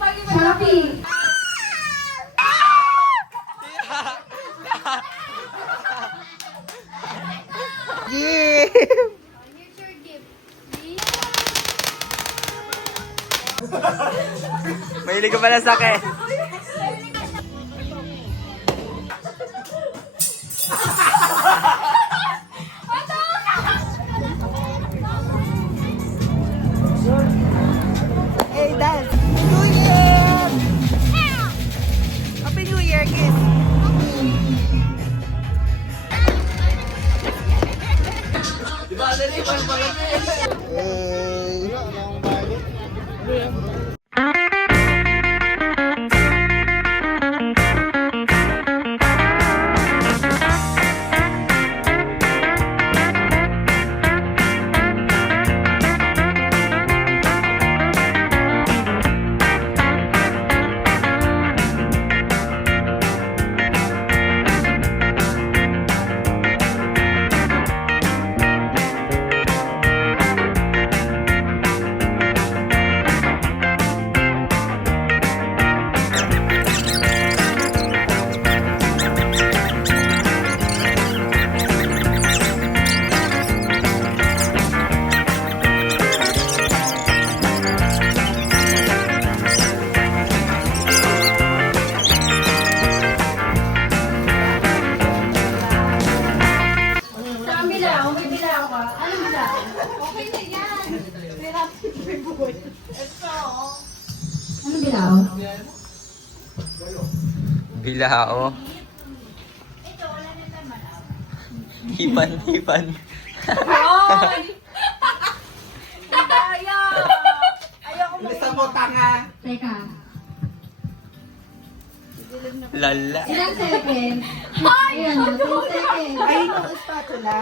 Shopee. Mahilig ka pala sa akin. Hey, Dad. New Year! Happy New Year, kiss. Ano bilao? Bilao. Hipan, hipan. Bilisan mo, tanga. Teka. Lala. Ilang second? Ayan, 10 seconds. Ay, ito ang spatula.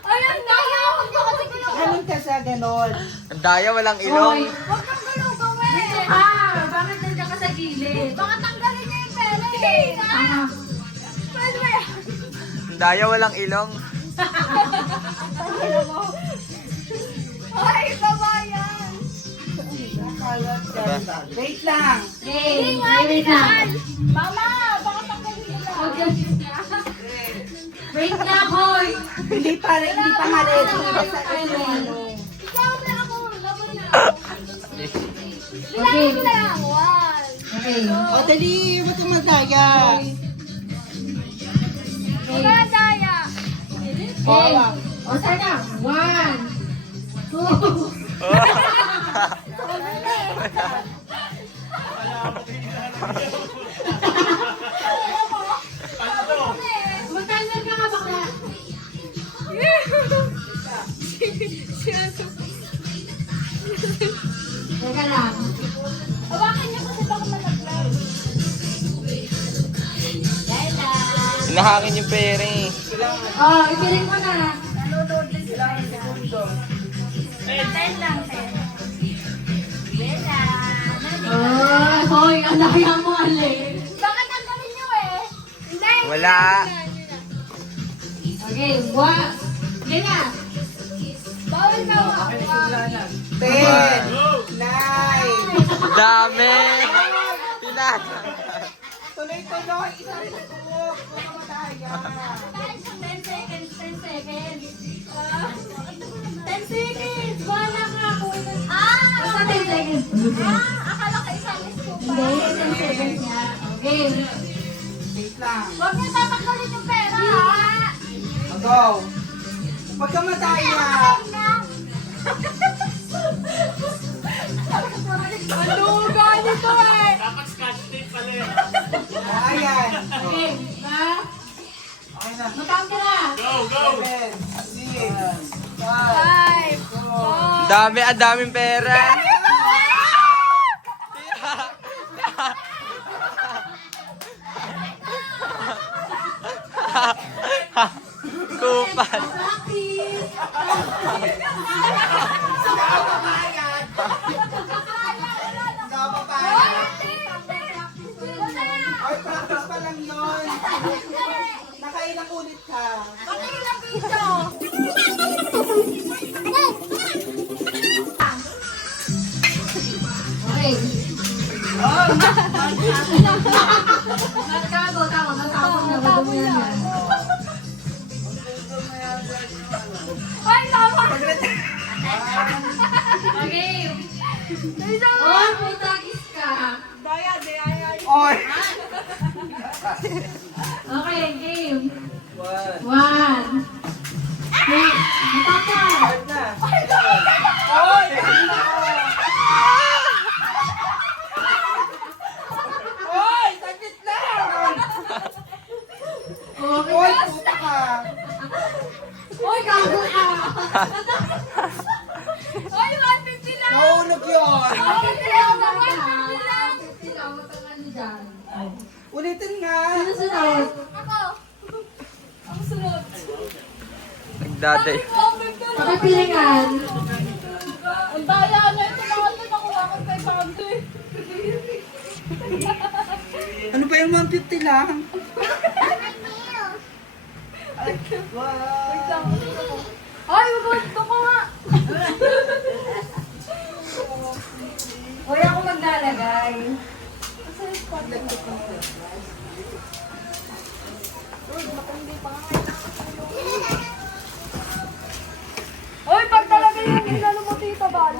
Ayan na! Huwag ka kasi gulong. Ganun ka sa ganon. Ang daya, walang ilong. Hoy. Huwag kang gulong gawin! Bakit nandiyan ka sa gilid? Baka tanggalin niya yung pera eh! Ah, Pwede ba yan? Ang daya, walang ilong. Ay, baba yan! Wait lang. hey, wait lang. Mama! Baka tanggalin niya lang! Okay. Wait lang, hoy. Hindi pa nga ready. Sa ano. Ikaw na ako! Laban na ako! Okay. Bilang na lang! One! Okay. O, dali. Ba't yung madaya? Mga daya! Okay. O, sana. 1, 2. Magtanggal ka nga bakla. Teka lang. Hawakan niya kasi baka malaglag. Hinahangin yung pera eh. Oh, ipirin mo na. Nanonood din sila. 10 lang, 10. Bella! Oh, hoy, ang daya mo, Ale. Bakit tanggalin niyo eh? Hindi! Wala. Okay, 1. Sige na. Bawal na ako. 10, 9. Dami. Hinahangin. Tuloy-tuloy. Isa rin ang buhok. Huwag ka madaya. 10 seconds, 10 seconds. 10 seconds! Wala ka ako. Basta 10 seconds. Akala ko isang scoop pa. Hindi, 10 seconds niya. Okay. Wait lang. Huwag niyo tatanggalin yung pera, ha? O, go. Huwag ka madaya. Ano ganito eh? Ayan. Okay, ba? Okay na. Matang ka na. 7, 6, 5, 4, Dami, ang daming pera. Kupal. Practice. Ay, practice pa lang yun. Nakailang ulit ka. Okay. Nagkago, tama. Matapos na madumi yan. Ay, tama! Okay. Isa Oh, putagis ka. Daya, daya. Oy! Okay, game. One. One. Hey, matapos. Start na. Oy! Oy! Sakit lang! Okay. Oy, puta ka! Oy, gago ka. Ay, 150 lang! Nahulog yun! Okay, kaya naman. Tinawag ang ano dyan. Ulitin nga! Sino sunod? Ako! Ang sunod! Nagdati. Pakipilingan. Ang daya na ito naman ito. Nakuha ko 500. Ano ba yung 150 lang? Wow! Ay, gusto ko nga! Uy, ako maglalagay. Uy, pag talaga yung ginano mo tita, Bal.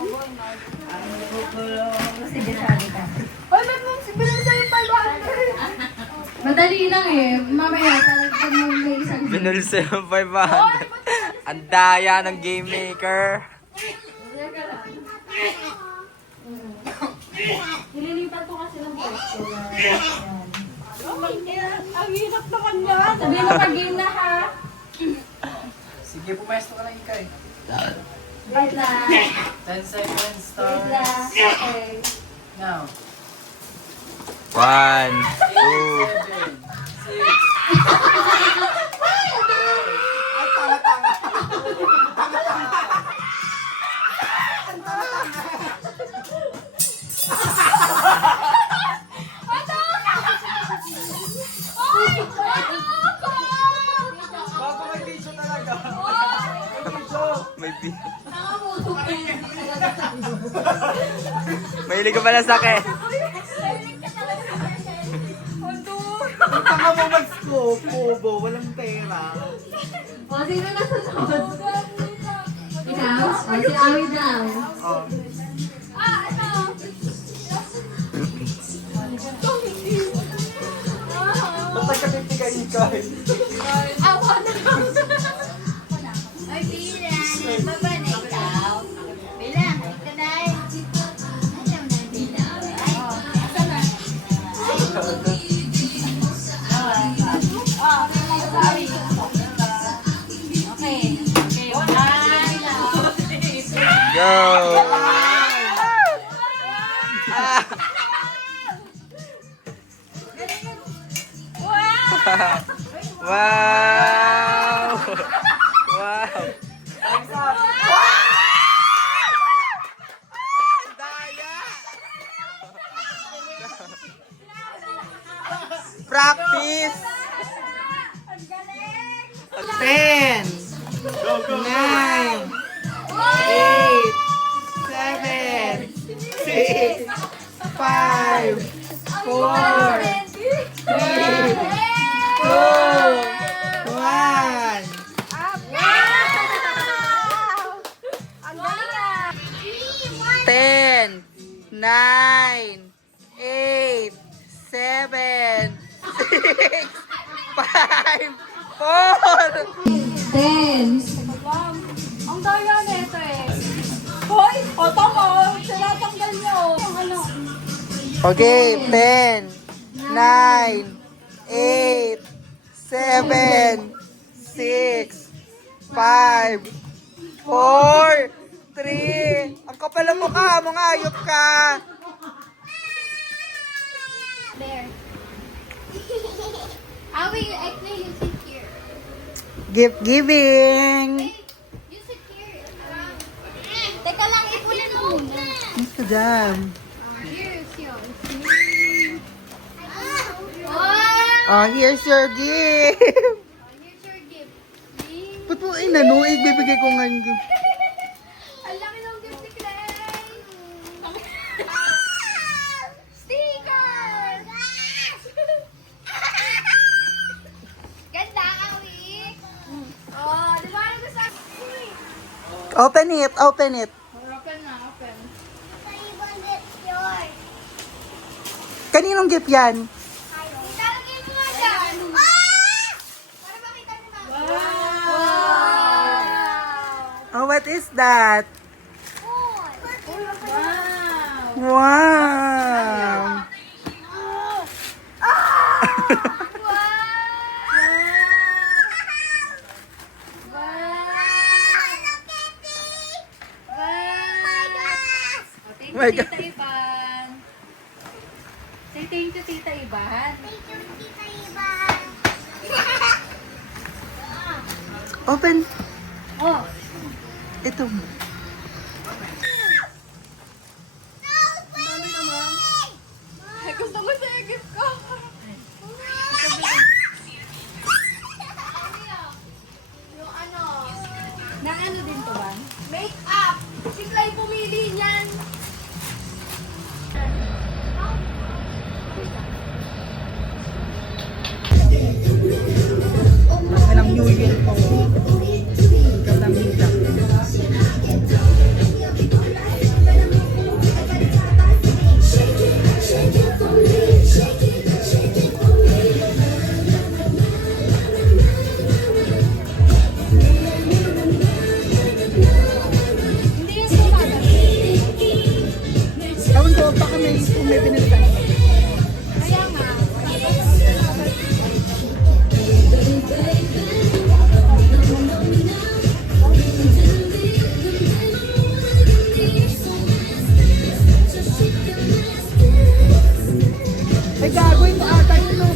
Sige, sabi ka. Ay, ba't mo bilhin sa'yo 500? Madali lang eh. Mamaya, talagang may isang... Binulsa yung 500. Ang daya ng game maker. Teka lang. Nililipat ko kasi ng pwesto. Ang hirap naman yan. Sabihin mo pag game na ha. Sige, pumesto ka lang ikay. Wait lang. 10 seconds Wait lang. Okay. now. 1, 2. Ay, tanga-tanga. Bago may video talaga. May video. May bi... Nakamutok ka. Mahilig ka pala sa akin. Ang tanga mo mag-scope, Bobo. Walang pera. O, sino na sunod? Ikaw? O, si Awi daw. Oh. Basta ka pipigay ikay. Awa na lang. Ay, bilang. Baba na ikaw. Bilang. Kanay. Ayaw na bilang. Ay, asa na? Sorry. Okay. Okay. Go! Wow! Wow! Time's up. Daya! Practice! 10, 9, 8, 7, 6, 5, 4, 3, 2, 1. Ang galing ah. 10, 9, 8, 7, 6, 5, 4. Dance. Ma'am, ang daya na ito eh. Hoy, oto mo. Sinatanggal niyo. Ang ano. Okay, 10, 9, 8, 7, 6, 5, 4, 3. Ang kapal ang mukha, mga ayop ka. There. I play you sit here. Gift giving. You sit here. Teka lang, ipunin mo muna. Miss ka dyan. Here's yours. Wow! Oh, here's your gift. Here's your gift. Ba't mo inano? Ibibigay ko ngayon. Ang laki ng gift ni Clay. Sticker! Open it, open it. Open na, open. Kaninong gift yan? Italagay mo nga dyan. Ah! Para makita ni Mama. Wow! Oh, what is that? Wow! Wow! Thank you, Tita Ivan. Say thank you, Tita Ivan. Open. Oh, Ito. ay, gusto ko sa gift ko. Yung ano, Na ano din to ba? make-up. Si Clay pumili niyan. Alam New Year po. Katamita. Hindi yung sumagal. Ewan ko, baka may binili tayo. Kaya nga. Ay, gagawin mo ata yun, no?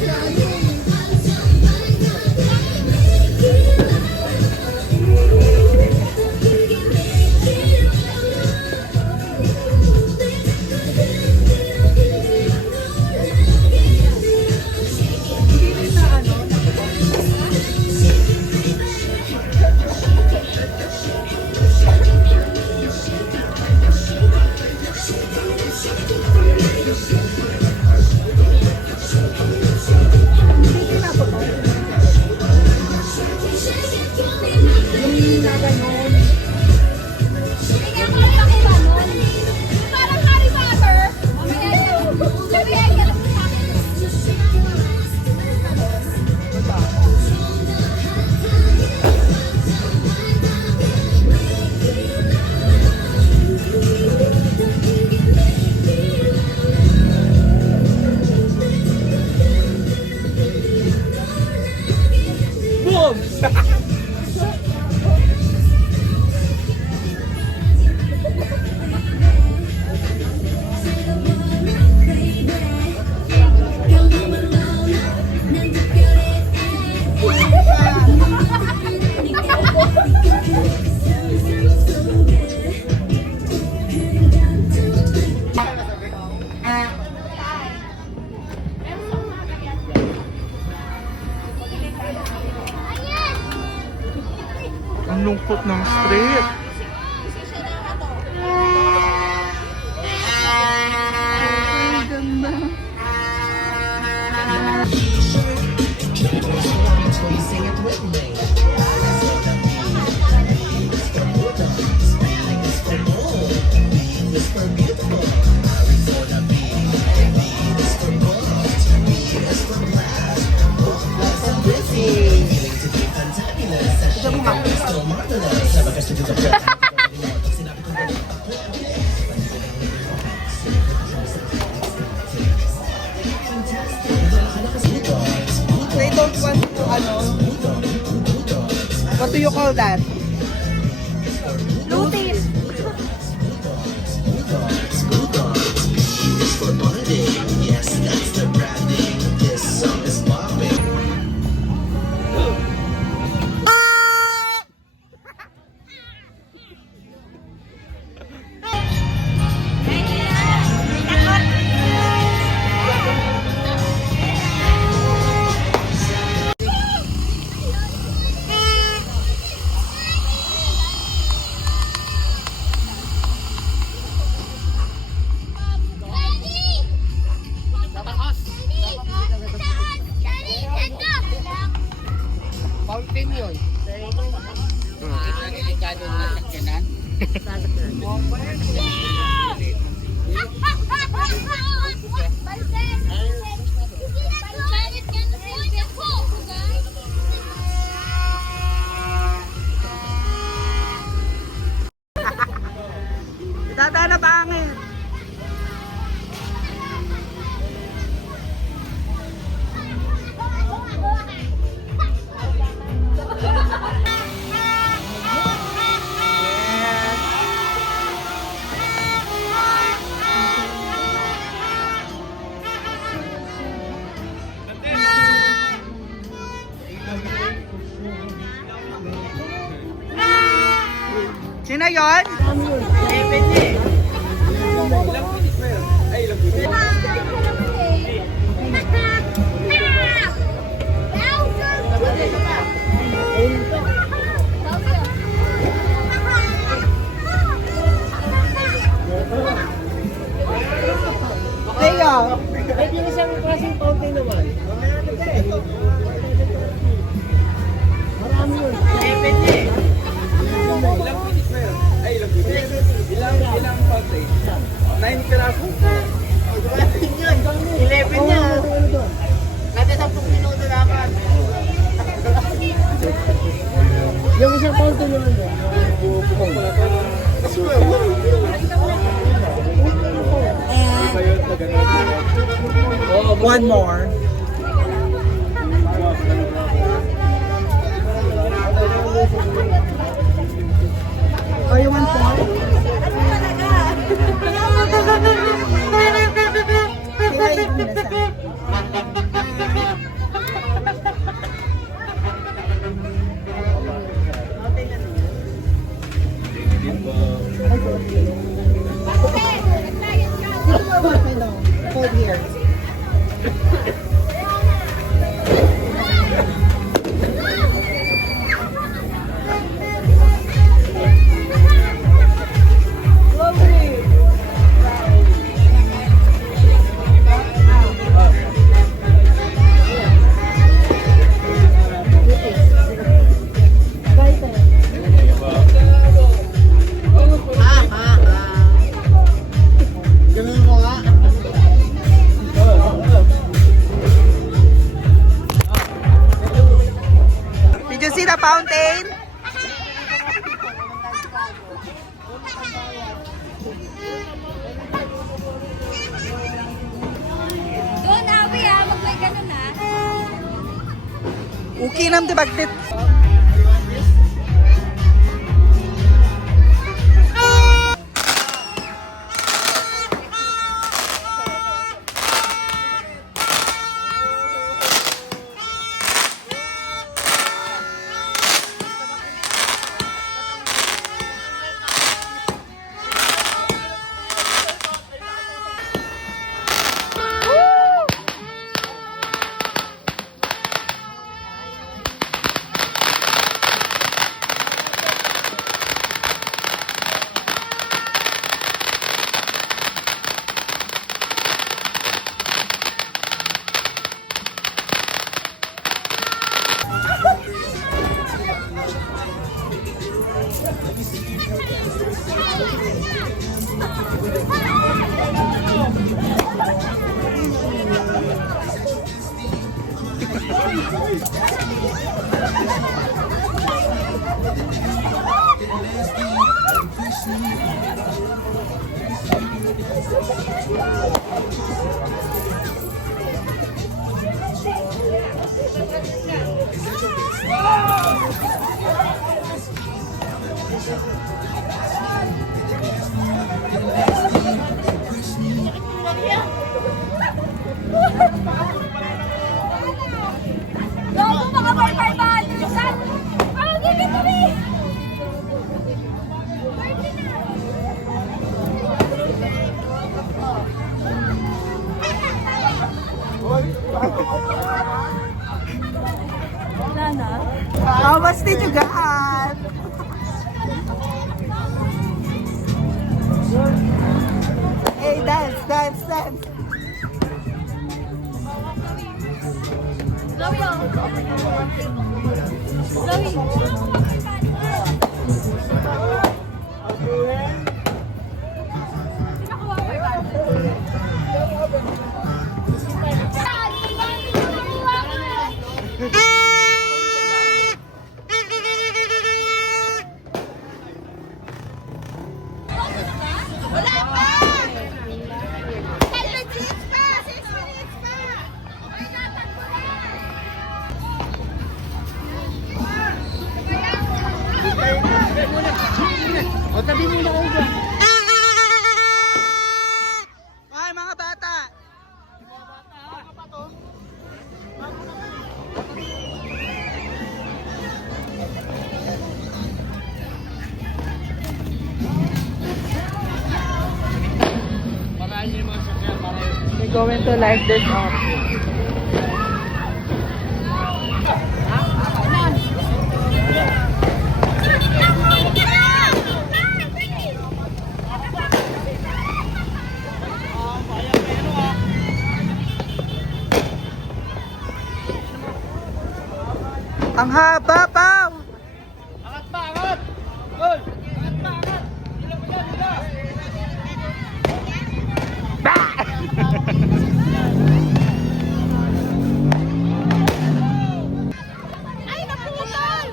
Bigyan ko lang yung iba nun. Yung parang Harry Potter. Mamaya yun. Sabihan ka lang sa akin. Boom! Ang lungkot ng street. Ang ganda. They don't want to, what do you call that? Lutis. na yon? Leo. Pwede na siyang klaseng fountain naman. Marami yun. Ilang fountain? 9 piraso? 11 niya. Kasi 10 minuto dapat. Yung isang fountain naman doon. One more. Oh, you want more? Hold here. Did you see the fountain? Doon, Awi ah. Mag-may ganun ah. Okay nam di bagtit. Logo, baka may 500. Oh, give it to me! Wala na. How much did you get? Hey, dance, dance, dance. Chloe, oh. Chloe. Nakuha ko wala pa! 10 minutes pa! 6 minutes pa! Okay, dapat ko na! O, tabi muna kayo dyan. Ay, mga bata. going to light this up. Ang haba pa! Angat pa, angat! Good! Angat pa, angat! Hila mo yan, hila! Ay, naputol!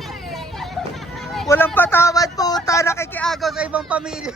Walang patawad puta, nakikiagaw sa ibang pamilya.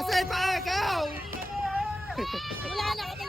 Asay pa ikaw! Wala na kami.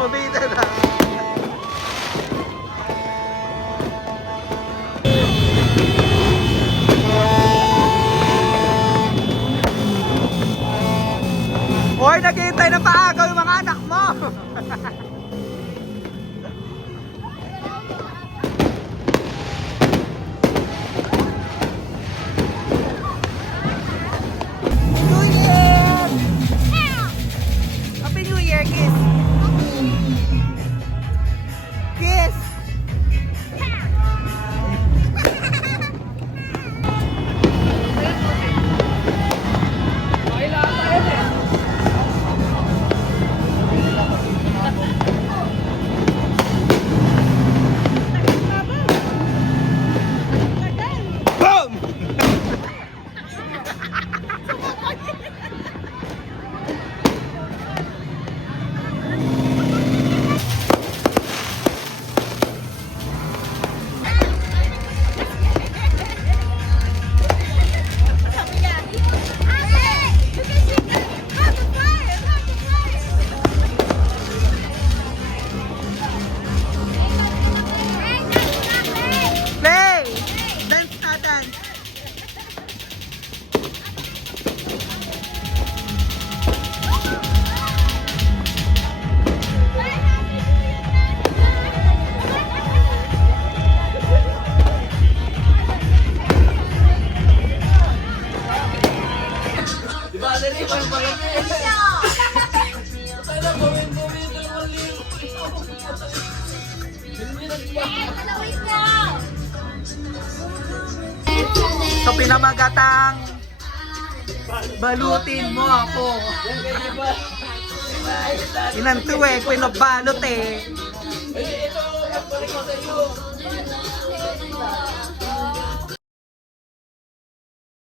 Pabida na. Hoy, naghihintay na paagaw yung mga anak mo! New Year! Happy New Year, kiss! Kiss! Play! Dance natin! So pinamagatang balutin mo ako. Inanto eh, pinabalot eh. Ito, balik ko sa iyo.